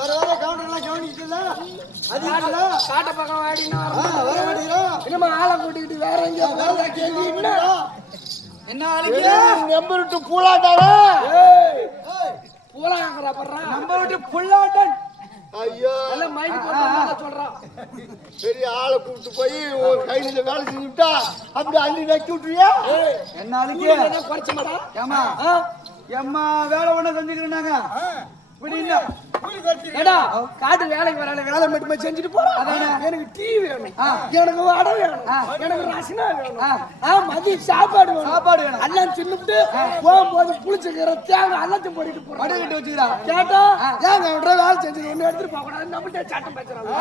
வர வர கவுண்டர்லாம் கவனிக்கல. அது காட்ட பக்கம் வாடினா வர மாட்டேங்கிறோம். இன்னும் ஆளை கூட்டிக்கிட்டு வேற எங்க வேற கேள்வி என்ன ஆளுக்கு நம்பர் விட்டு பூலாட்டாரா? பூலாங்கற பண்றா நம்பர் விட்டு புல்லாட்டன். ஐயோ எல்லாம் மைக் போட்டு சொல்றான். பெரிய ஆளை கூப்பிட்டு போய் ஒரு கையில வேலை செஞ்சுட்டா அப்படி அள்ளி நக்கி விட்டுறியா? என்ன ஆளுக்கு குறைச்ச மாடா ஏமா ஏம்மா வேலை ஒண்ணு செஞ்சுக்கிறேன்னாங்க இப்படி இல்ல ஏடா காட்டு வேலைக்கு வரால வேலை மட்டுமே செஞ்சுட்டு போறான். எனக்கு டீ வேணும், எனக்கு வடை வேணும், எனக்கு ரசனா வேணும், மதியம் சாப்பாடு வேணும். எல்லாம் தின்னுட்டு போகும்போது புளிச்சுக்கிற தேங்காய் எல்லாத்தையும் போட்டுட்டு போறான். அடைக்கிட்டு வச்சுக்கிறா கேட்டா ஏங்க வேலை செஞ்சது ஒண்ணு எடுத்துட்டு போக கூடாது நம்மகிட்ட சட்டம் பேசுறாங்க.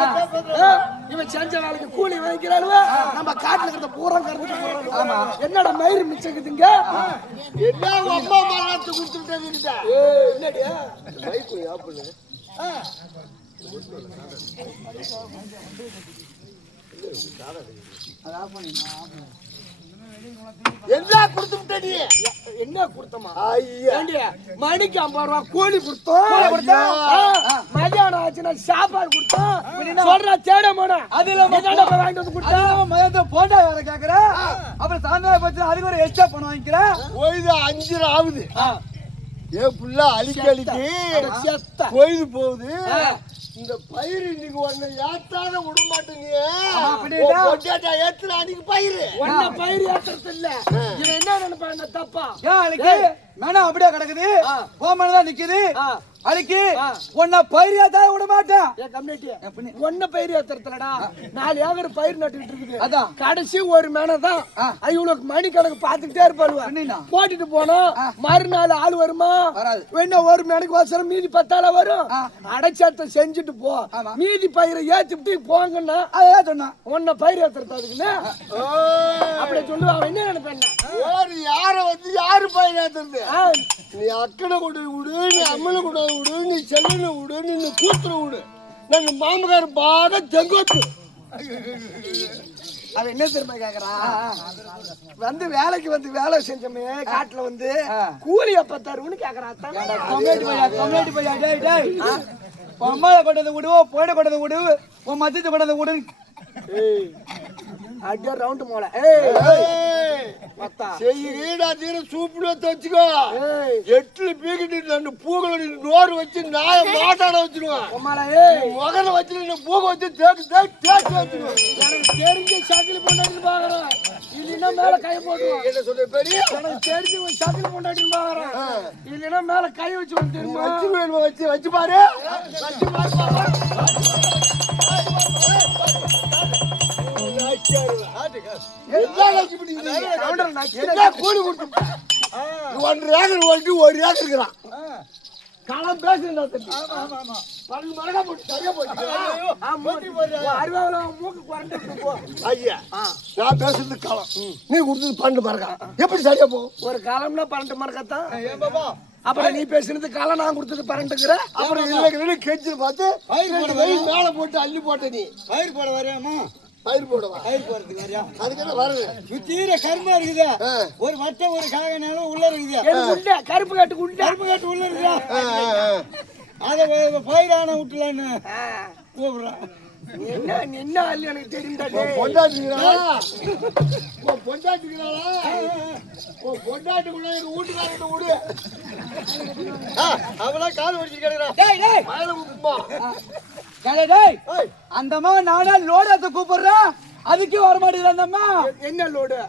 இவன் செஞ்ச வேலைக்கு கூலி வாங்கிக்கிறாளுவ, நம்ம காட்டுல இருக்கிற பூரம் கருத்து போறாங்க. என்னடா மயிறு மிச்சக்குதுங்க? என்ன அம்மா மாநாட்டு கொடுத்துட்டா என்னடியா என்ன கொடுத்து விட்ட நீ? என்ன கொடுத்தமா? மணிக்கு 50 ரூபா கோழி கொடுத்தோம். மதியானம் ஆச்சுன்னா சாப்பாடு கொடுத்தோம். சொல்ற தேட போனா அதுல வாங்கிட்டு வந்து கொடுத்தா மதியத்தை போட்டா வேற கேக்குற. அப்புறம் சாயந்தரம் பச்சு அதுக்கு ஒரு எக்ஸ்ட்ரா பணம் வாங்கிக்கிற. பொழுது 5 ஆகுது. ஏன் புள்ள அழிக்க பொழுது போகுது. இந்த பயிர் இன்னைக்கு ஒண்ணு ஏத்தாத விட மாட்டேங்க. ஏத்துற அன்னைக்கு பயிர் ஒன்ன பயிர் ஏத்துறது இல்ல. இவன் என்ன நினைப்பான் தப்பா? மேடம் அப்படியே கிடக்குது. கோமனதான் நிக்குது. அன்னைக்கு ஒன்ன பயிர் ஏத்தாத விட மாட்டேன். ஒன்ன பயிர் ஏத்துறதுலடா 4 ஏக்கர் பயிர் நட்டுட்டு இருக்குது. அதான் கடைசி ஒரு மேனதான் இவளுக்கு மணி கணக்கு பாத்துக்கிட்டே இருப்பாளுவா. போட்டுட்டு போனா மறுநாள் ஆள் வருமா? என்ன ஒரு மேனுக்கு வசரம் மீதி 10 வரும். அடைச்சத்தை செஞ்சுட்டு போ, மீதி பயிரை ஏத்திட்டு போங்கன்னா அதான் சொன்னா ஒன்ன பயிர் ஏத்துறது. அதுக்குன்னு அப்படி சொல்லுவாங்க. என்ன நினைப்பேன் யார வந்து யாரு பயிர் ஏத்துறது? நீ அக்கனை கொண்டு விடு, நீ அம்மனை கொண்டு விடு, நீ செல்லுன்னு விடு, நீ கூத்துரு விடு. நாங்க மாமகார பாக தெங்கோத்து. அவ என்ன தெரியுமா கேக்குறா? வந்து வேலைக்கு வந்து வேலை செஞ்சோமே காட்டுல வந்து கூலி எப்ப தருவுன்னு கேக்குறா. கம்யூனிட்டி பையா டேய் டேய் அம்மாவை கொண்டது விடு, போட கொண்டது விடு, உன் மத்தியத்தை கொண்டது விடு. அடியா ரவுண்ட் மோள செய்யறீடா தீர சூப்பரா தச்சுக்கோ. எட்டுல பீக்கிட்டு 2 பூக்களை நோறு வச்சு நாய மாட்டாட வச்சிருவான். முகல வச்சு பூக வச்சு தேக்கு தேக்கு தேக்கு வச்சிருவான். எனக்கு தெரிஞ்ச சக்கில் பொண்டாட்டின்னு பாக்குறேன். இல்லைன்னா மேல கை போடுவான். என்ன சொல்ற பெரிய எனக்கு தெரிஞ்சு ஒரு சக்கில் பொண்டாட்டின்னு பாக்குறேன். இல்லைன்னா மேல கை வச்சு தெரியுமா? வச்சு வச்சு பாரு. களம் பேசுறா மூக்கு ஐயா நான் பேசுறது களம், நீ கொடுத்தது 12 மரக்கா. எப்படி சரியா போ? ஒரு காலம்னா 12 மரக்கத்தான். அப்புறம் நீ பேசுனது காலம், நான் கொடுத்தது 12. அப்புறம் கெஞ்சு பார்த்து மேல போட்டு அள்ளி போட்ட. நீ பயிர் போட வரையாமா? பயிர் போடவா? பயிர் போறதுக்கு வரையா? அதுக்கு என்ன வருது? சுத்தீர கருமா இருக்குது. ஒரு வட்டை ஒரு காகனால உள்ள இருக்குது. கருப்பு காட்டு உள்ள இருக்குதா? அத பயிரான விட்டுலான்னு கூப்பிடுறான். என்ன அல்ல எனக்கு தெரியும்டா. பொண்டாட்டிங்களா பொண்டாட்டிக்குள்ள எங்க வீட்டுக்காரங்க விடு. அவெல்லாம் கால் வச்சு கேட்கிறான். அந்தம்மா நானா லோடாத்த கூப்பிடுறேன், அதுக்கே வர மாட்டேங்குது. அந்தம்மா என்ன லோடு?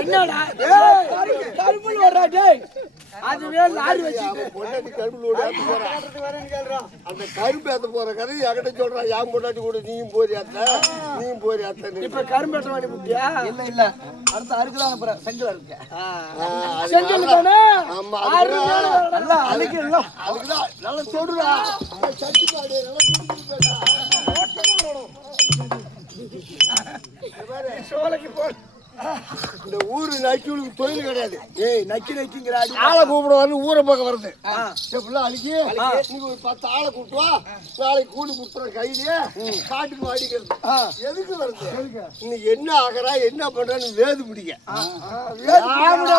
என்னடா கரும்பு லோடா? டேய் அதுவே லாரி வச்சுட்டு பொண்டாட்டி கரும்பு லோடு கேள்றான். அந்த கரும்பு ஏத்த போற கதை என்கிட்ட சொல்றான். என் பொண்டாட்டி கூட நீயும் போறியாத்த நீயும் போறியாத்த. இப்ப கரும்பு ஏற்ற வாடி முட்டியா? இல்ல அடுத்த அறுக்குதான் அப்புறம் செங்கல் இருக்கு. செங்கல் தானே? ஆமா நல்லா அழுக்கலாம். அதுக்குதான் நல்லா சொல்றா. சட்டி பாடு நல்லா சோலைக்கு போ. இந்த ஊரு நக்கிகளுக்கு தொழில் கிடையாது. ஏய் நக்கிங்கிற ஆளை கூப்பிடுவாரு ஊரை பக்கம் வருது. அழிக்கி நீங்க ஒரு 10 ஆளை கூப்பிட்டு வா, நாளைக்கு கூலி கொடுத்துற கையிலே காட்டுக்கு வாடிக்கிறது. எதுக்கு வருது? இன்னைக்கு என்ன ஆகிறா என்ன பண்றான்னு வேது பிடிக்க.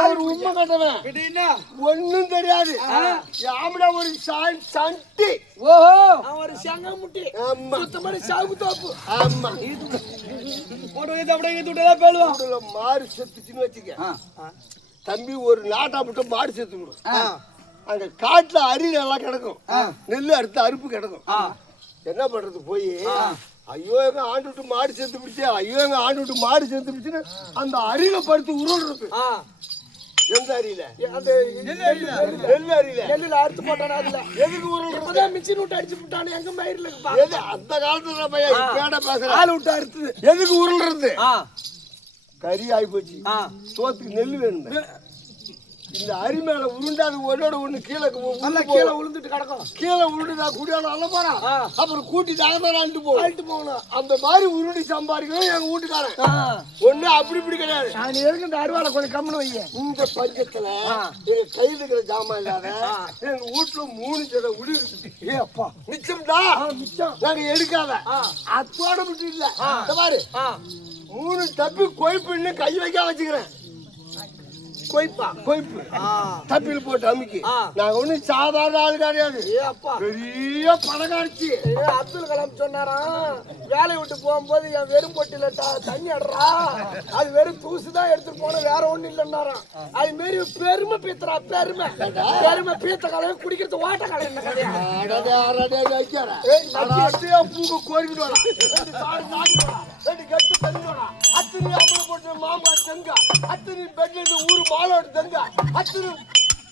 ஒரு உண்மை கட்டவன் ஒன்னும் தெரியாது. யாமடா ஒரு சண்டி. ஓஹோ ஒரு சங்க முட்டி. ஆமா சுத்தமான சாகு தோப்பு. ஆமா மாறு செத்துச்சுன்னு வச்சுக்க தம்பி, ஒரு நாட்டா மட்டும் மாடு செத்து விடும். அங்க காட்டுல அரி நல்லா கிடக்கும், நெல்லு அறுத்து அறுப்பு கிடக்கும். என்ன பண்றது போய், ஐயோ எங்க ஆண்டு விட்டு மாடு செத்து பிடிச்சு, ஐயோ எங்க ஆண்டு விட்டு மாடு செத்து பிடிச்சுன்னு அந்த அரியில படுத்து உருள்றது. எந்த அரியில? நெல் அரியில. நெல்லுல அறுத்து போட்டானா அதுல எதுக்கு உருள்றது? மிஷின் விட்டு அடிச்சு விட்டானு எங்க மயிரில் அந்த காலத்துல பையன் இப்ப பேசுறேன். ஆள் விட்டு அறுத்து எதுக்கு உருள்றது? கறி ஆகி போச்சு, சோத்துக்கு நெல் வேணும். இந்த அரி மேல உருண்டாது ஒன்னோட ஒண்ணு கீழே கீழே விழுந்துட்டு கிடக்கும். கீழே உருண்டுதா குடியாலும் அல்ல போறா, அப்புறம் கூட்டி தாகத்தான் அழுட்டு போகணும். அந்த மாதிரி உருண்டி சம்பாதிக்கணும் எங்க வீட்டுக்காரன். ஒண்ணு அப்படி இப்படி கிடையாது. நான் எதுக்கு இந்த அருவாளை கொஞ்சம் கம்முன்னு வைங்க. இந்த பஞ்சத்துல எங்க கையில் இருக்கிற ஜாமான் இல்லாத எங்க வீட்டுல 3 ஜட உடி இருக்கு. ஏ அப்பா மிச்சம்டா, மிச்சம் நாங்க எடுக்காத அத்தோட விட்டு இல்ல. பாரு 3 டப்பு கொய்ப்புன்னு கை வைக்க வச்சுக்கிறேன். கொய்ப்பு தப்பில் போட்டு அமுக்கி. நாங்க ஒண்ணு சாதாரண ஆளு கிடையாது, பெரிய பணக்காட்சி. அப்துல் கலாம் சொன்னாராம், வேலையை விட்டு போகும்போது என் வெறும் பொட்டில தண்ணி அடுறா, அது வெறும் தூசுதான் எடுத்துட்டு போன, வேற ஒண்ணு இல்லைன்னாராம். அது மாரி பெருமை பீத்துறா, பெருமை பீத்த கலையை குடிக்கிறது ஓட்ட கலை. என்ன கதையா பூக்கு கோரிக்கிட்டு வரா, கட்டு தண்ணி அத்தனை அம்மனை போட்டு மாம்பா தெங்க, அத்தனை பெட்ல இருந்து ஊரு மாலோட தெங்க, அத்தனை.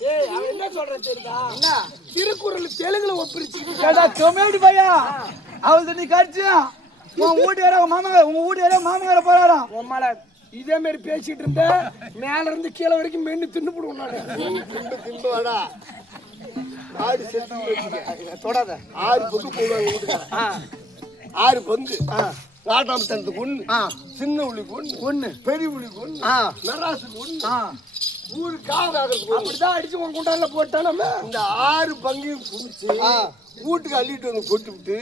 ஏய் அவன் என்ன சொல்றது தெரியுதா? என்ன திருக்குறள் தெலுங்குல ஒப்பிரிச்சு தொமேடி பையா அவள் நீ கடிச்சியா உன் வீட்டுக்கார உங்க வீட்டுக்கார மாமங்கார போறாராம். உம்மால இதே மாதிரி பேசிட்டு இருந்த மேல இருந்து கீழே வரைக்கும் மென்னு தின்னுபிடுவோம். திண்டு வாடா ஆடு செத்து தொடாத. 6 பங்கு போடுவாங்க வீட்டுக்கார, 6 பங்கு. நாட்டாம் தனத்துக்கு ஒண்ணு, சின்ன உளிக்கு ஒண்ணு, பெரிய உளிக்கு ஒண்ணு, நராசுக்கு ஒண்ணு, ஊரு காவகாக்கிறதுக்கு. அப்படிதான் அடிச்சு உன் குண்டால போட்டானே. இந்த 6 பங்கையும் குடிச்சு வீட்டுக்கு அள்ளிட்டு வந்து கொட்டி விட்டு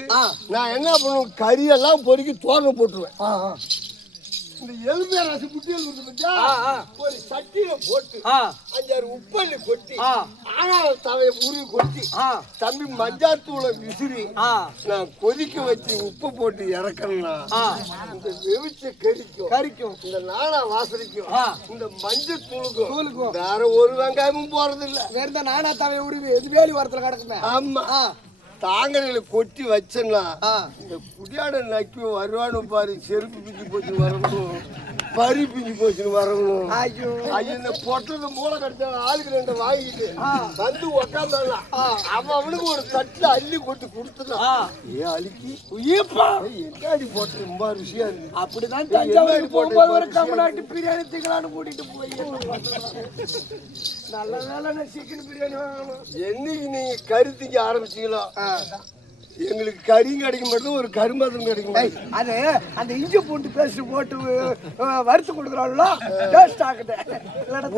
நான் என்ன பண்ணுவேன், கறியெல்லாம் பொறுக்கி தோகை போட்டுருவேன். இந்த எலும்பு ராசி முட்டியல் பத்தியா ஒரு சட்டியில போட்டு 5-6 உப்பள்ளி கொட்டி ஆனால தவைய உருவி கொட்டி தம்பி மஞ்சாத்தூளை விசிறி நான் கொதிக்க வச்சு உப்பு போட்டு இறக்கணும்னா இந்த வெவிச்ச கறிக்கும், இந்த நாணா வாசனைக்கும், இந்த மஞ்சள் தூளுக்கும் வேற ஒரு வெங்காயமும் போறது இல்ல. வேற இந்த நானா தவைய உருவி எது வேலி வாரத்துல கிடக்குமே. ஆமா தாங்கலையில கொட்டி வச்சேன்னா இந்த குடியாட நக்கி வருவானு பாரு, செருப்பு பிஞ்சு போச்சு வரணும், பறி பிஞ்சு போச்சுன்னு வரணும். ஐயோ இந்த பொட்டத்தை மூளை கடிச்சா ஆளுக்கு 2 வாங்கிட்டு வந்து உக்காந்தானா அவனுக்கு ஒரு தட்டுல அள்ளி கொட்டு கொடுத்துட்டான். ஏன் அழுக்கி என்னாடி போட்டு ரொம்ப ருசியா இருக்கு. அப்படிதான் தஞ்சாவூருக்கு போகும்போது ஒரு தமிழ்நாட்டு பிரியாணி திங்களான்னு கூட்டிட்டு போய் நல்ல வேலை சிக்கன் பிரியாணி வாங்கணும். என்னைக்கு நீங்க கறி திங்க ஆரம்பிச்சீங்களோ எங்களுக்கு கறியும் கிடைக்க மாட்டேது, ஒரு கருமாதம் கிடைக்க மாட்டேது. அது அந்த இஞ்சி பூண்டு பேஸ்ட் போட்டு வறுத்து கொடுக்குறாங்களோ டேஸ்ட் ஆகுது.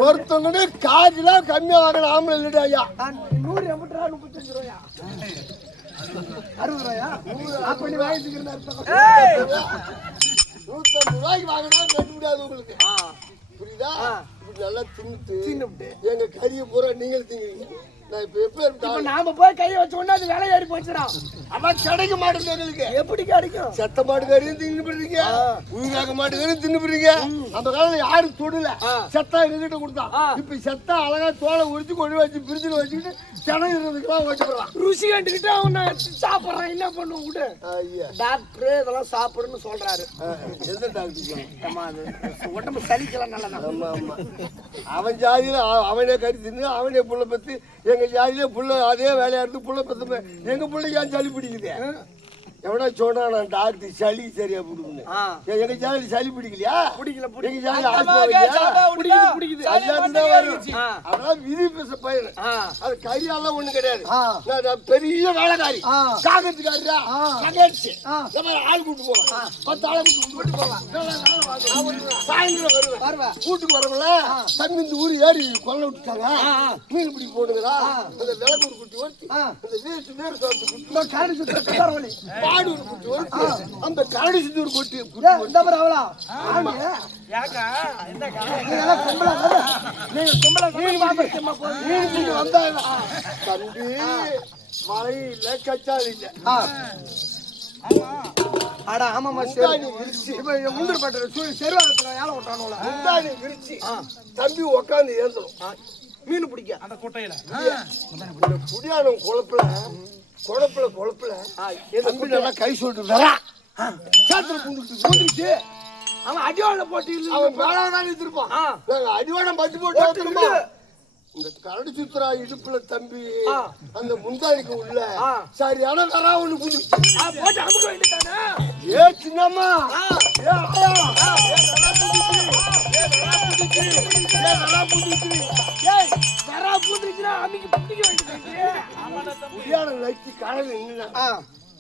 ஒருத்தவங்க 1/4 கிலோ கம்மியா வாங்கணும் ஆம்பளை இல்லையா? ஐயா 100 எம்பட்டு ரூபா 35 ரூபாயா 60 ரூபாயா அப்படி வாங்கிக்கிறேன். 150 ரூபாய்க்கு வாங்கினா கட்ட முடியாது உங்களுக்கு, புரியுதா? நல்லா தின்னுட்டு எங்க கறியை பூரா நீங்கள் திங்குவீங்க. நாம போய் கையை வச்ச உடனே அது விலை ஏறி போச்சுடா. அதான் கிடைக்க மாட்டேங்குது எங்களுக்கு. எப்படி கிடைக்கும்? செத்த மாட்டு கறியும் தின்னு போடுறீங்க, உயிராக மாட்டு கறியும் தின்னு போடுறீங்க. அந்த காலம் யாரும் தொடல, செத்தா எங்ககிட்ட கொடுத்தா. இப்ப செத்தா அழகா தோலை உரிச்சு கொண்டு வச்சு பிரிட்ஜில் வச்சுக்கிட்டு தினம் 20 கிலோ வச்சுக்கலாம். ருசி கண்டுக்கிட்டு அவன் சாப்பிட்றான், என்ன பண்ணுவோம் விடு. டாக்டர் இதெல்லாம் சாப்பிடுன்னு சொல்றாரு. எந்த டாக்டர்? உடம்பு சளிக்கலாம் நல்லதா. ஆமா ஆமா, அவன் ஜாதியில அவனே கறி தின்னு அவனே புள்ள பத்தி, எங்க ஜாதியில புள்ள அதே வேலையா இருந்து புள்ள பத்த எங்க பிள்ளைக்கு ஏன் சளி பிடிக்குது? எவனா சொன்னா நான் டாக்டர் சளி சரியா பிடிக்கணும். எங்க ஜாலியில் சளி பிடிக்கலையா? பிடிக்கல எங்க ஜாலியில் பிடிக்குது. அதெல்லாம் விதி பேச பயிர். அது கரியாலாம் ஒண்ணு கிடையாது. நான் பெரிய வேலைக்காரி காகத்துக்காரியா ககேட்சி ஆள் கூட்டு போவேன். 10 ஆளை கூட்டு போவேன். சாயந்தரம் வருவேன். கூட்டுக்கு வரவங்கள தம்பி இந்த ஊர் ஏறி கொல்ல விட்டுட்டாங்க. மீன் பிடி போடுங்களா? அந்த விளக்கு குட்டி ஓட்டி அந்த வேறு சோத்து குட்டி கரடி சுத்த வழி பாடு ஒரு குட்டி ஓட்டி அந்த கரடி சுத்தி ஒரு குட்டி இந்த மாதிரி அவளா யாக்கா இந்த நீங்க கொம்பளா நீங்க கொம்பளா மீன் பாப்பமா போய் வந்தாங்க தம்பி மழை இல்ல கச்சாது இல்ல. அடா ஆமாமா சரி இப்ப முந்திர பட்டற செருவாத்துல யால ஓட்டானோல முந்தானி விரிச்சி தம்பி உட்கார்ந்து ஏந்தணும். மீன் பிடிக்க அந்த குட்டையில புடியானம் குழப்புல தம்பி நல்லா கை சொல்லிட்டு வரா சேத்துல பூந்துச்சு. அவன் அடிவாளம் போட்டு அவன் மேலாதான் இருப்பான். நாங்க அடிவாளம் பட்டு போட்டு இந்த கரடி சுத்துறா இடுப்புல தம்பி அந்த முந்தானிக்கு உள்ள சரியான வரா ஒண்ணு புதுச்சு போட்டு அமுக்க வேண்டியதானே. ஏ சின்னம்மா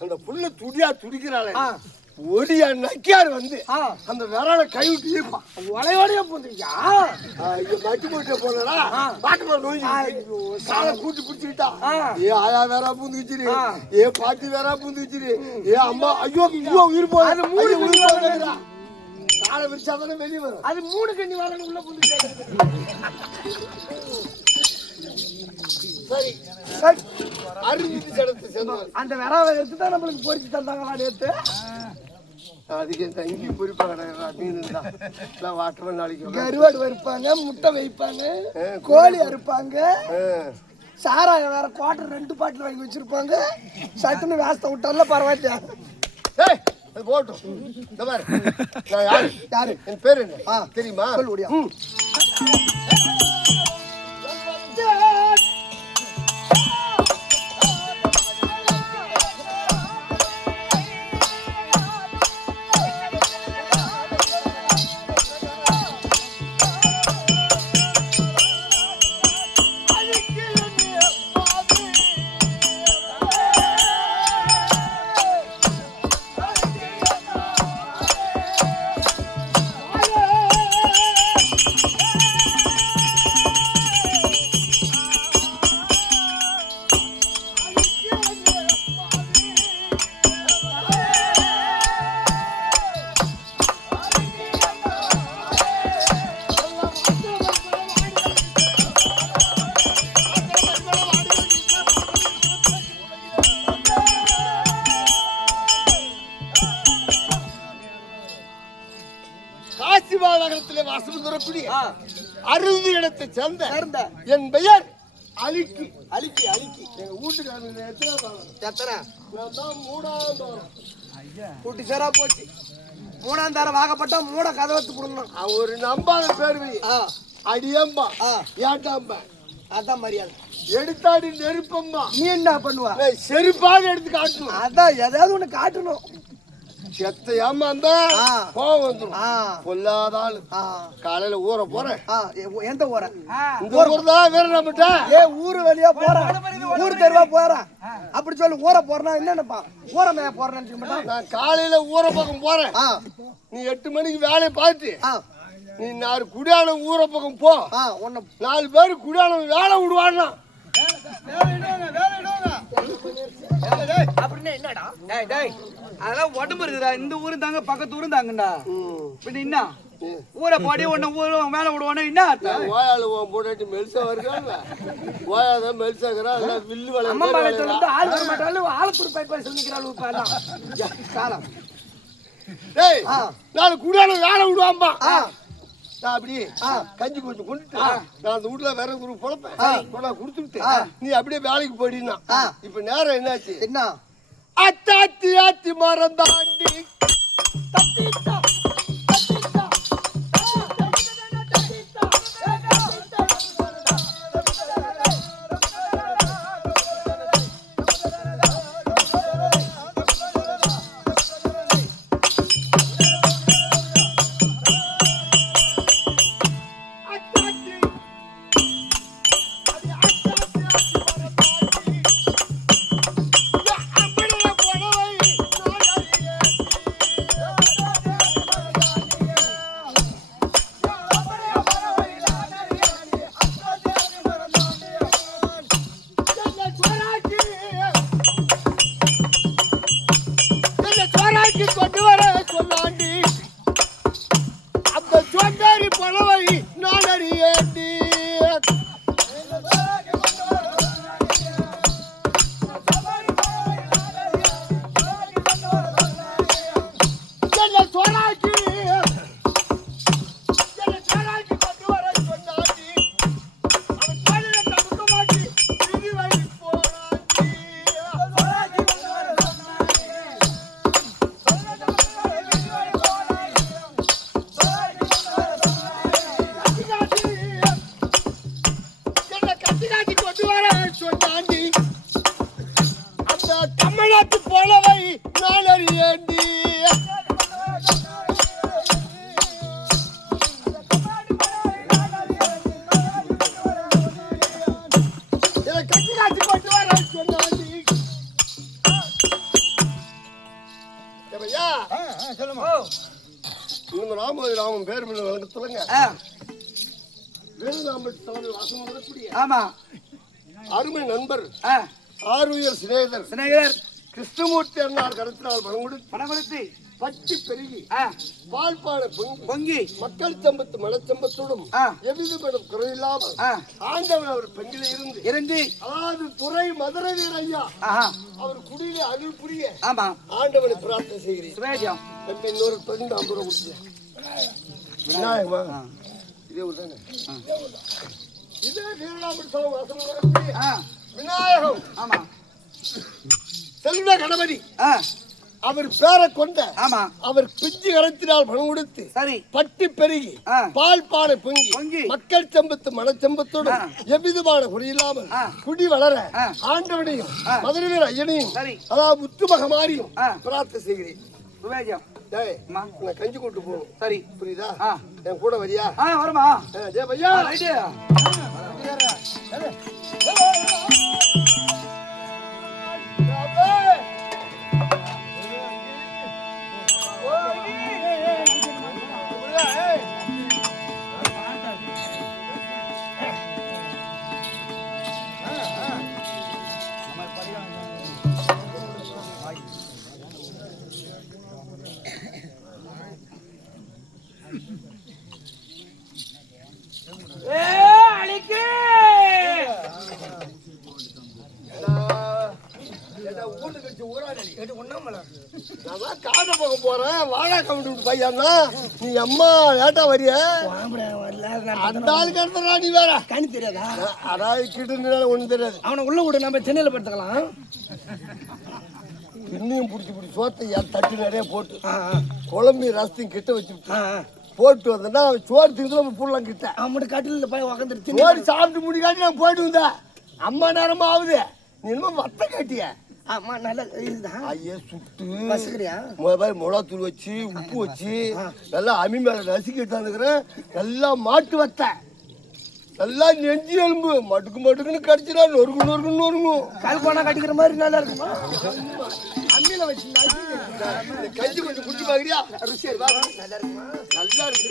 அந்த புள்ள துடியா துடிக்கிறாள். ஒடியா நக்கியார் வந்து அந்த விரால கை விட்டு இருப்பான். ஒலையோடய போந்துருக்கியா மட்டி போட்டு போனா பாட்டு நோய் சாலை கூட்டி பிடிச்சிக்கிட்டா. ஏ ஆயா வேறா பூந்துக்கிச்சிரு, ஏ பாட்டி வேறா பூந்துக்கிச்சிரு, ஏ அம்மா ஐயோ ஐயோ உயிர் போய் அது மூணு உயிர் போகிறா. காலை விரிச்சாதானே வெளியே வரும். அது 3 கண்ணி வரணும் உள்ள பூந்துக்கிட்டு. சரி சரி அருவிக்கு சடத்து சேர்ந்தோம். அந்த விராவை எடுத்து தான் நம்மளுக்கு பொறிச்சு தந்தாங்களா நேற்று. அதுக்கு தங்கி பொறிப்பாங்க மீன் தான் வாட்டவன் நாளைக்கு கருவாடு வறுப்பாங்க, முட்டை வைப்பாங்க, கோழி அறுப்பாங்க, சாராயம் வேற குவார்டர் 2 பாட்டில் வாங்கி வச்சிருப்பாங்க. சட்டுன்னு வேஸ்த விட்டால பரவாயில்ல. அது போட்டும். இந்த மாதிரி நான் யாரு என் பேர் என்ன தெரியுமா? சொல்ல முடியும். அறுதி இடத்தை சேர்ந்த என் பெயர் அலிக்கி. அலிக்கி எங்க வீட்டுக்காரங்க எத்தனை கூட்டி சேரா போச்சு. 3ஆம் தரம் வாக்கப்பட்டா 3 கதவத்து போடணும். ஒரு நம்பாத பேருவி அடியம்பா ஏட்டாம்பா அதான் மரியாதை. எடுத்தாடி நெருப்பம்பா. நீ என்ன பண்ணுவா? செருப்பாக எடுத்து காட்டணும். அதான் ஏதாவது ஒண்ணு காட்டணும். செத்த ஏமாந்தா கோவம் வந்துடும். பொல்லாதாள் காலையில ஊற போறேன். எந்த ஊர? இந்த ஊர் தான் வேற நம்மகிட்ட. ஊரு வெளியா போறேன், ஊர் தெருவா போறேன் அப்படி சொல்லி ஊற போறேன்னா என்னப்பா ஊர மேய போறேன்னு. நான் காலையில ஊர பக்கம் போறேன். நீ 8 மணிக்கு வேலையை பார்த்து நீ 4 குடியானம் ஊர பக்கம் போ. 4 பேரு குடியானம் வேலை விடுவான்னா அதெல்லாம் உடம்பு இருக்குடா. இந்த ஊரு தாங்க பக்கத்து ஊரு தாங்கடா. பின்ன என்ன ஊரை பாடி ஒன்னு ஊரு மேல விடுவானே என்ன ஓயாளு போட்டு மெல்சா வருகிறாங்க. ஓயாதான் மெல்சாக்கிறா வில்லு வளர்ந்து ஆள் வர மாட்டாலும் ஆலத்தூர் பைப்பா சொல்லிக்கிறாள் காலம். டேய் 4 குடியானம் வேலை விடுவாம்பா. நான் அப்படி கஞ்சி கொஞ்சம் கொண்டுட்டு நான் அந்த வீட்டுல வேற ஒரு பொழப்பேன் கொடுத்துட்டு நீ அப்படியே வேலைக்கு போயிடுனா. இப்ப நேரம் என்னாச்சு? என்ன அத்தாத்தி ஆத்தி மரம் தாண்டி சோறாக்கி கொண்டு வர சொன்னாண்டி அந்த சோட்டாரி பழவை நான் அறியேண்டி ராமன் பேர் சொல்லுங்க. ஆமா அருமை நண்பர் ஆருயர் சிநேகிதர் கிருஷ்ணமூர்த்தி அண்ணார் கருத்தினால் பணம் கொடுத்து பட்டி பெருகி பால்பானை பொங்கி மக்கள் சம்பத்து மனச்சம்பத்தோடும் எவ்விதப்படும் குறையில்லாமல் ஆண்டவன் அவர் பெண்ணில் இருந்து அதாவது துறை மதுரை வீர ஐயா அவர் குடியிலே அருள் புரிய ஆண்டவனை பிரார்த்தனை செய்கிறேன். இன்னொரு பெண் 50 ரூபா கொடுத்து விநாயகமா இதே விட்டாங்க இதே விநாயகம் ஆமா செல்வ கணபதி அவர் பேரை கொண்ட அவர் பிஞ்சு கரத்தினால் பணம் கொடுத்து சரி பட்டி பெருகி பால் பானை பொங்கி மக்கள் செம்பத்து மனச்செம்பத்தோடு எவ்விதமான குடியில்லாமல் குடி வளர ஆண்டவனையும் மதுரை வீர ஐயனையும் அதாவது முத்துமக மாறியும் பிரார்த்தனை செய்கிறேன். கஞ்சி கூட்டு போகணும். சரி புரியுதா? என் கூட வரியா? வருமா? பையா காட்ட போக போறேன் வாழா கவுண்ட் பையன்னா நீ அம்மா லேட்டா வரிய அந்த ஆளுக்கு எடுத்துறா நீ வேற கண்ணு தெரியாதா? அதாவது கிட்ட ஒண்ணு தெரியாது. அவனை உள்ள விட நம்ம சென்னையில படுத்துக்கலாம். இன்னும் பிடிச்சி சோத்தை தட்டு நிறைய போட்டு குழம்பு ரசத்தையும் கிட்ட வச்சு போட்டு வந்தேன்னா சோறு திங்க நம்ம புள்ளலாம் கிட்ட அவன் கட்டில போய் உக்காந்துருச்சு சோறு சாப்பிட்டு முடிக்காட்டி நான் போயிட்டு வந்தேன். அம்மா நேரமா ஆகுது நீ என்னமோ வத்த காட்டிய ஆமா நல்லா இதுதான். ஐயா சுட்டு வசுக்கிறியா? மிளகாத்தூள் வச்சு உப்பு வச்சு நல்லா அமி மேல நசுக்கிட்டு வந்துக்கிறேன். எல்லாம் மாட்டு வத்த நல்லா நெஞ்சு எலும்பு மட்டுக்குன்னு கடிச்சிடா நொறுங்கும் கால் போனா கட்டிக்கிற மாதிரி நல்லா இருக்குமா? அம்மியில வச்சு கஞ்சி கொஞ்சம் குடிச்சு பாக்குறியா? நல்லா இருக்குமா? நல்லா இருக்கு.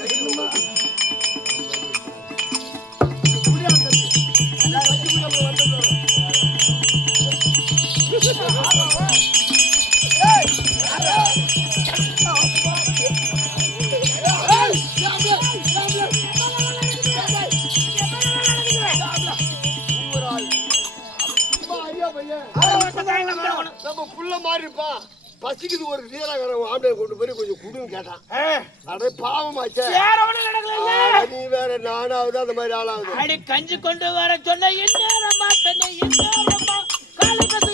நம்ம புள்ள மாதிரி இருப்பா பசிக்குது ஒரு நீராகரம் ஆம்பளை கொண்டு போய் கொஞ்சம் குடுன்னு கேட்டான். அடே பாவமாச்சே நீ வேற நானாவது அந்த மாதிரி ஆளாவது அடி கஞ்சி கொண்டு வர சொன்ன என்ன காலை பசு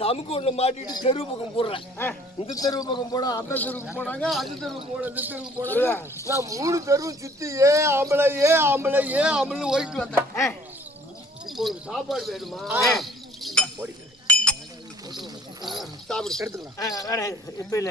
தமுக்கு ஒண்ணு மாட்டிட்டு தெருவு பக்கம் போடுறேன். இந்த தெருவு பக்கம் போனா அந்த தெருவுக்கு போனாங்க, அந்த தெருவுக்கு போன இந்த தெருவுக்கு போனாங்க. நான் 3 தெருவும் சுத்தி ஏன் ஆம்பளை ஓடிட்டு வந்தேன். இப்போ உனக்கு சாப்பாடு வேணுமா? சாப்பிடு எடுத்துக்கலாம். இப்ப இல்ல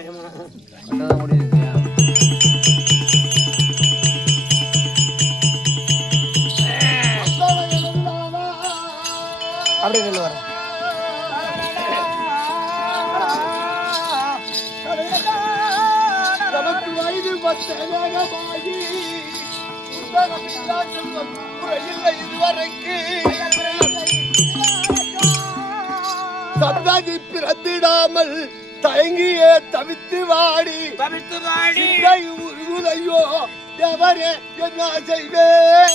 தேகமாகி புத்தகமில்லா செல்வம் குறையில்லை இதுவரைக்கு சந்ததி பிறந்திடாமல் தயங்கியே தவித்து வாடி உருகுதையோ எவரே என்ன செய்வேன்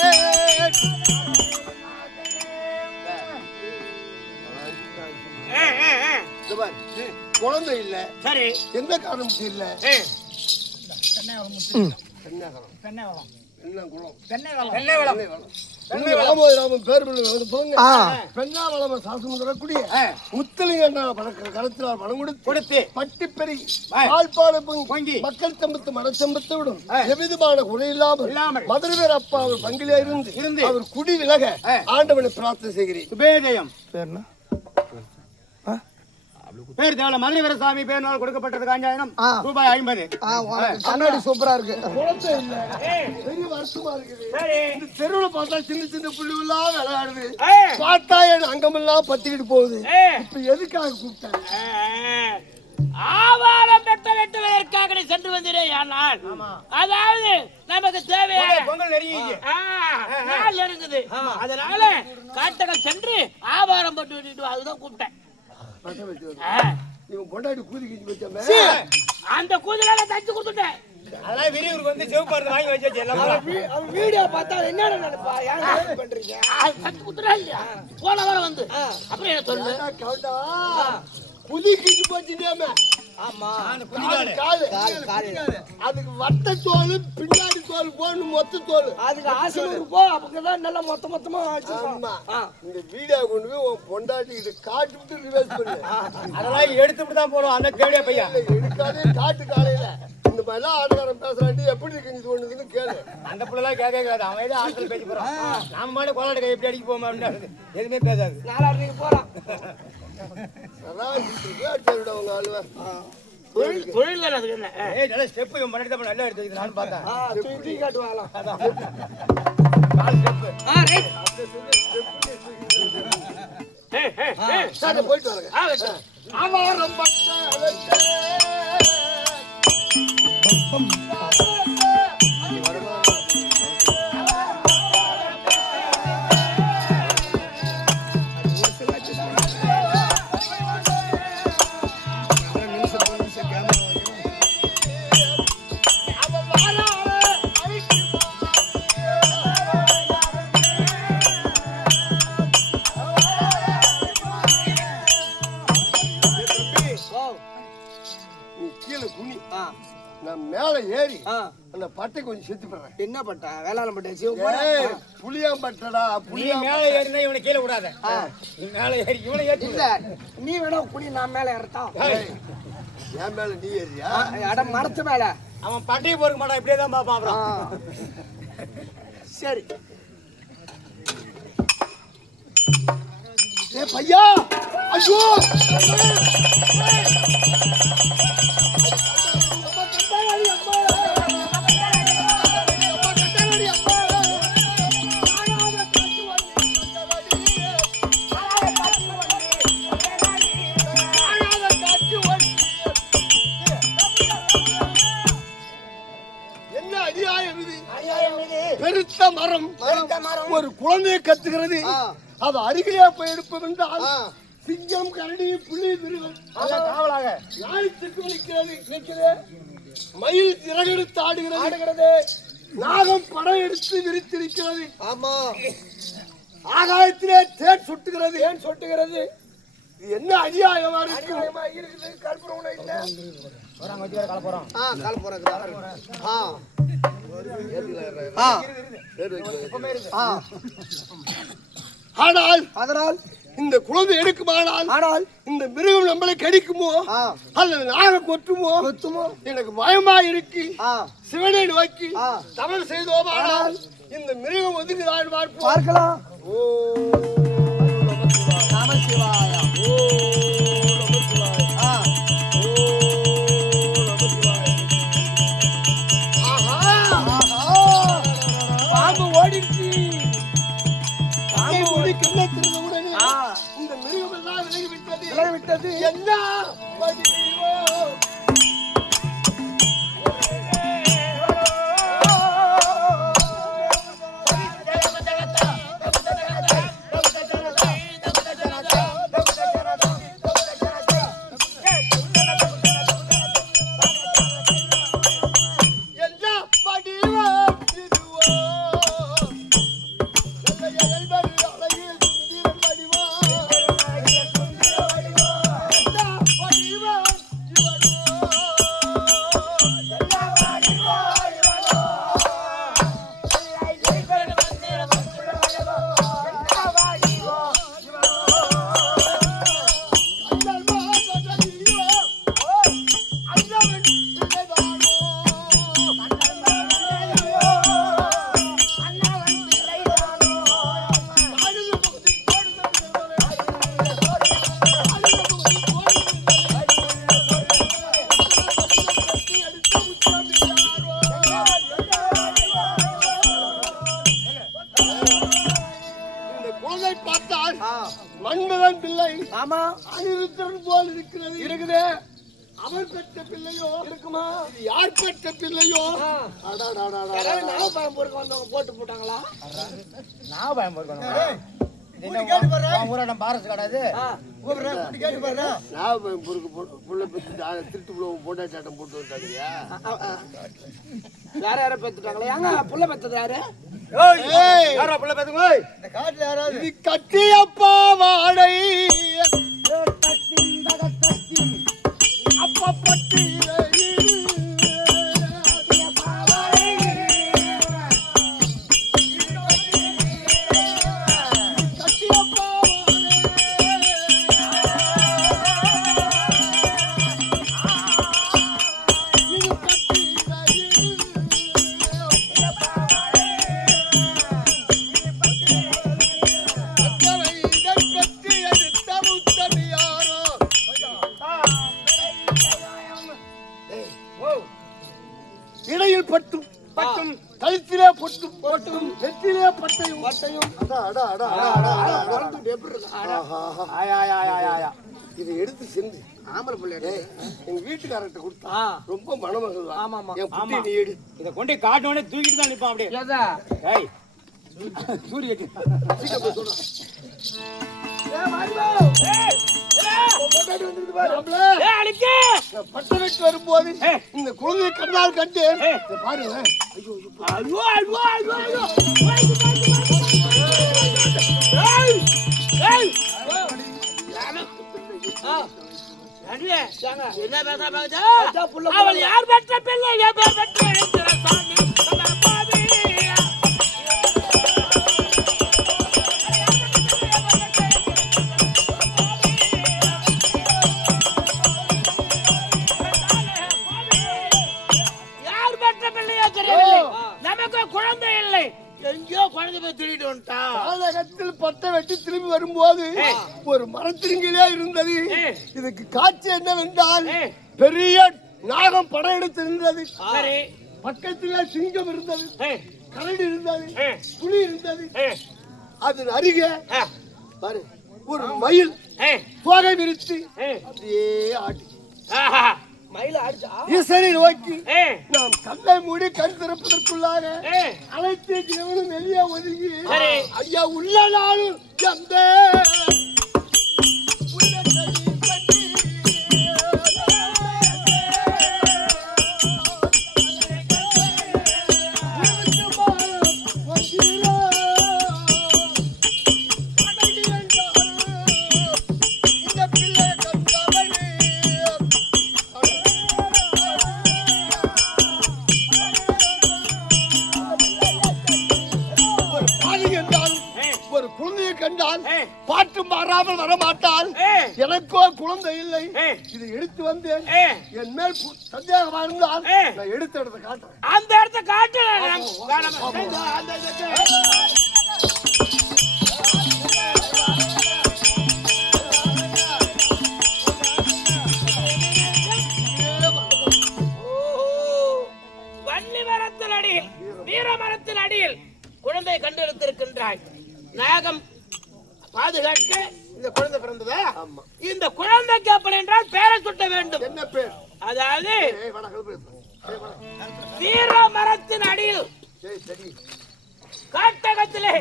குழந்தை இல்ல சரி எந்த காரணம் இல்ல மக்கள் சம்பத்து மனச்சம்பத்து விடும் எவ்விதமான குறை இல்லாமல் மதுரை அப்பா அவர் பங்கிலே இருந்து அவர் குடி விலக ஆண்டவனை பிரார்த்தனை செய்கிறேன். பேர் தேவல மதுரை வீரசாமி பேர்னால் கொடுக்கப்பட்டது காஞ்சாயிரம் ரூபாய் 50. கண்ணாடி சூப்பரா இருக்கு. பெரிய வருஷமா இருக்குது. தெருவுல பார்த்தா சின்ன சின்ன புள்ளிவெல்லாம் விளையாடுது. பார்த்தா என் அங்கமெல்லாம் பத்திக்கிட்டு போகுது. இப்ப எதுக்காக கூப்பிட்டாங்க? ஆவாரம் வெட்டுவதற்காக நீ சென்று வந்தீரே. ஆனால் அதாவது நமக்கு தேவையான பொங்கல் நெருங்குது. அதனால காட்டகம் சென்று ஆவாரம் பட்டு வெட்டிட்டு அதுதான் கூப்பிட்டேன். அந்த கூதலால தச்சு கொடுத்துட்டேன். அதெல்லாம் விரிவுக்கு வந்து சிவப்பாரு வாங்கி வச்சாச்சு. வீடியோ பார்த்தா என்ன நினைப்பா? ஏன் பண்றீங்க? தச்சு கொடுத்துட்டா இல்லையா? போன வாரம் வந்து அப்புறம் என்ன சொல்லு? புதி கிஞ்சி போச்சுட்டாம. ஆமா அதுக்கு வட்ட தோல் பின்னாடி தோல் போன்னு மொத்த தோல் அதுக்கு ஆசை போ. அப்பதான் நல்லா மொத்தமா இந்த வீடியோ கொண்டு போய் உன் பொண்டாட்டிக்கிட்டு காட்டு விட்டு ரிவர்ஸ் பண்ணு. அதெல்லாம் எடுத்துட்டு தான் போறோம். அந்த கேடியா பையன் எடுக்காதே காட்டு காலையில இந்த மாதிரிலாம் ஆடுகாரம் பேசுறாண்டி எப்படி இருக்கு தோணுதுன்னு கேளு. அந்த பிள்ளைலாம் கேட்காது. அவன் ஏதோ ஆட்கள் பேசி போறான். நாம மாட கோலாட்டு கை எப்படி அடிக்க போமா அப்படின்னு எதுவுமே பேசாது. நாளாடுக்கு போறான். தொழில் தானே அதுக்கு என்ன? நல்ல ஸ்டெப் இவன் பண்ணிட்டு தான் நல்லா எடுத்து நானும் பார்த்தேன். தூக்கி காட்டுவாங்களாம். போயிட்டு வரேன். ஆவாரம் அந்த பட்டை கொஞ்சம் செத்து போடுறேன். என்ன பட்டா? வேளாண் பட்டை புளியாம் பட்டடா. புளியா மேல ஏறினா இவனை கீழே விடாத. நீ மேல ஏறி இவனை ஏறி இல்ல. நீ வேணா புளி நான் மேல ஏறட்டா? என் மேல நீ ஏறியா? அட மரத்து மேல. அவன் பட்டையை போருக்க மாட்டான். இப்படியே தான் பாப்பான். அப்புறம் சரி. ஏ பையா, ஐயோ பெருத்த மரம் ஒரு குழந்தையை கத்துகிறது. அது அருகிலே போய் எடுப்போம் என்றால் சிங்கம், கரடி, புலி, மிருகம் காவலாக நாய் திக்கு நிற்கிறது. மயில் சிறகெடுத்து ஆடுகிறது. நாகம் படம் எடுத்து விரித்திருக்கிறது. ஆமா, ஆகாயத்திலே தேன் சொட்டுகிறது. இது என்ன அநியாயமா இருக்குது? கல்புரம் ஆனால் அதனால் இந்த குழந்தை எடுக்குமானால் இந்த மிருகம் நம்மளை கடிக்குமோ அல்லது நாக கொத்துமோ எனக்கு பயமா இருக்கு. சிவனை நோக்கி தவறு செய்தோமானால் இந்த மிருகம் ஒதுக்குதான் பார்க்கலாம். ஓ நம சிவாய. ஓ நம சிவாய. பாம்பு ஓடிடுச்சு. இந்த மிருகம் எல்லாம் விலகிவிட்டது. என்ன மன்மதன் பிள்ளை ஆமா அனிருத்தன் போல் இருக்கிறது. இருக்குது. அவர் பெற்ற பிள்ளையோ இருக்குமா? இது யார் பெற்ற பிள்ளையோ? யாராவது நாகப்பழம் பொறுக்க வந்தவங்க போட்டு போட்டாங்களா? நாகப்பழம் பொறுக்கணும். ஊராடம் பாரஸ் கிடையாது. நாகப்பழம் பொறுக்க புள்ள பெற்று திருட்டு புள்ள போட்டாச்சாட்டம் போட்டு வந்தாங்கயா. வேற யாரை பெத்துட்டாங்களா? ஏங்க புள்ள பெத்தது யாரு? யாரா புள்ள பேசுங்க? இந்த காட்டுல யாராவது இது கட்டியப்பா வாடை அப்பப்பட்டி இடையில் பட்டும் பட்டும் கழுத்திலே பொட்டும் பொட்டும் நெத்திலே பட்டையும் பட்டையும் இதை எடுத்து சென்று ஆம்பளை பிள்ளை எங்க வீட்டுக்காரர்கிட்ட கொடுத்தா ரொம்ப மனமகள். ஆமாமா. என் புட்டி நீ எடு. இத கொண்டு காட்டோனே தூக்கிட்டு தான் நிப்பான் அப்படியே. ஏதா? ஏய் சூரிய சீக்கிரம் போய் சொல்றேன். பட்டணத்துக்கு வரும்போது இந்த குழந்தையை கண்ணால் கண்டு பாருங்க. என்ன பேச பாக்குது? அவள் யார் பெற்ற பிள்ளை? என் பேர் பெற்ற சாமி நமக்கு குழந்தை இல்லை. எங்கேயோ குழந்தை போய் திருடிட்டு வந்துட்டான். பட்டை வெட்டி திரும்பி வரும்போது ஒரு மரத்திருங்கிலே இருந்தது. இதுக்கு காட்சி என்னவென்றால் பெரிய நாகம் படையெடுத்து இருந்தது. பக்கத்தில் சிங்கம் இருந்தது, கரடி இருந்தது, புலி இருந்தது. அதன் அருகே பாரு ஒரு மயில் தோகை விரித்து அப்படியே ஆட்டி மயில அடிச்சா ஈசனை நோக்கி நாம் கண்ணை மூடி கண் திறப்பதற்குள்ளாக அனைத்து ஜீவனும் வெளியே ஒதுங்கி ஐயா உள்ள நாளும் எந்த கண்டால் பாட்டு மாறாமல் வரமாட்டால். எனக்கோ குழந்தை இல்லை. இதை எடுத்து வந்து என் மேல் சந்தேகமா இருந்தால் நான் எடுத்த இடத்தை காட்டுறேன். அந்த இடத்தை காட்டு. வள்ளி மரத்தின் அடியில், வீர மரத்தின் அடியில் குழந்தை கண்டெடுத்திருக்கின்றாய். நாகம் பாதுகாக்க இந்த குழந்தை பிறந்ததா? இந்த குழந்தைக்கு அப்படி என்றால் பேரை சுட்ட வேண்டும். என்ன பேர்? அதாவது வீர மரத்தின் அடியில், காட்டகத்திலே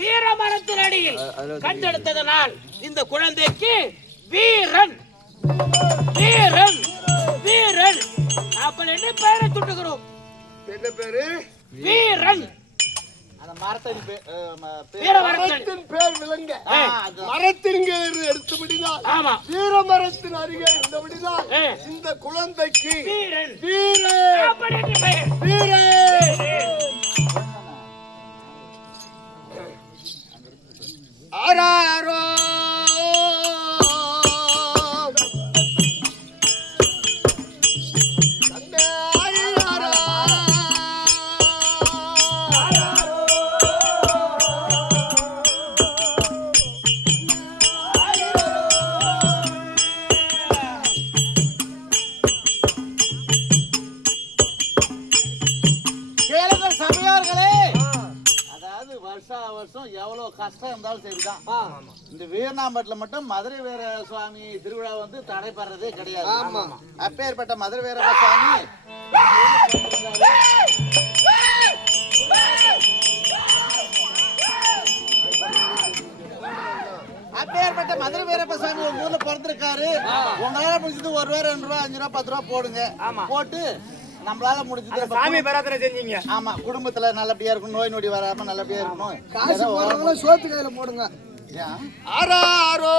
வீர மரத்தின் அடியில் கண்டெடுத்ததனால் இந்த குழந்தைக்கு வீரன் வீரன் வீரன் அப்படி என்று பெயரை சுட்டுகிறோம். என்ன பேரு? வீரன். மரத்தின் பேர் விளங்க மரத்தின் எடுத்தபடிதான். வீர மரத்தின் அருகே இருந்தபடிதான் இந்த குழந்தைக்கு வீரன் ஆராரோ வருஷம் எவ்வளவு கஷ்டம் இருந்தாலும் சரிதான். இந்த வீரநாம்பட்டில் மட்டும் மதுரை வீர சுவாமி திருவிழா வந்து தடைபடுறதே கிடையாது. அப்பேற்பட்ட மதுரை வீர சுவாமி அப்பேற்பட்ட மதுரை வீரப்ப சாமி உங்க ஊர்ல பிறந்திருக்காரு. உங்களால முடிஞ்சது 1 ரூபா 2 ரூபா 5 ரூபா 10 ரூபா போடுங்க. போட்டு நம்மளால முடிஞ்சது சாமி பிரார்த்தனை செஞ்சீங்க. ஆமா, குடும்பத்துல நல்லபடியா இருக்கணும், நோய் நொடி வராம நல்லபடியா இருக்கணும். காசு போடுறவங்களும் சோத்து கையில போடுங்க. ஆராரோ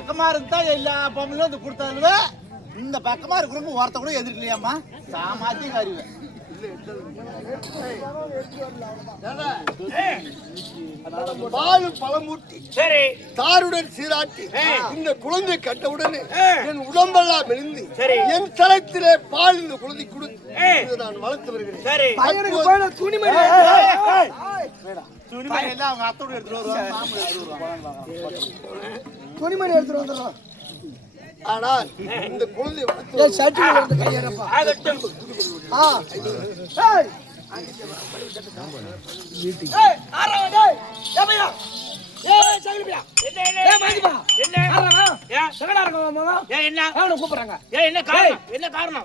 பக்கமா இருந்தா எல்லா பொம்பளையும் வந்து கொடுத்தாலுவே இந்த பக்கமா இருக்கிறவங்க ஒருத்த கூட எதிர்க்கலையாம்மா சாமாத்தி அறிவு பாலு பழமூட்டி சரி தாருடன் சீராட்டி இந்த குழந்தை கட்டவுடனே என் உடம்பெல்லாம் மெலிந்து சரி. என் தலத்திலே பால் இந்த குழந்தை கொடுத்து இதை நான் வளர்த்து வருகிறேன். சரி பையனுக்கு போய் துணிமணி துணிமணி எல்லாம் அவங்க அத்தோடு எடுத்துட்டு வருவாங்க மாமூல் எடுத்துட்டு வருவாங்க துணிமணி எடுத்துட்டு வந்துடுறோம். ஆனால் இந்த குழந்தை வளர்த்து சட்டி கையறப்பா. ஆகட்டும் என்ன? ஏன்? ஏன் என்ன? கூப்பிடுறாங்க. ஏன் என்ன காரணம்? என்ன காரணம்?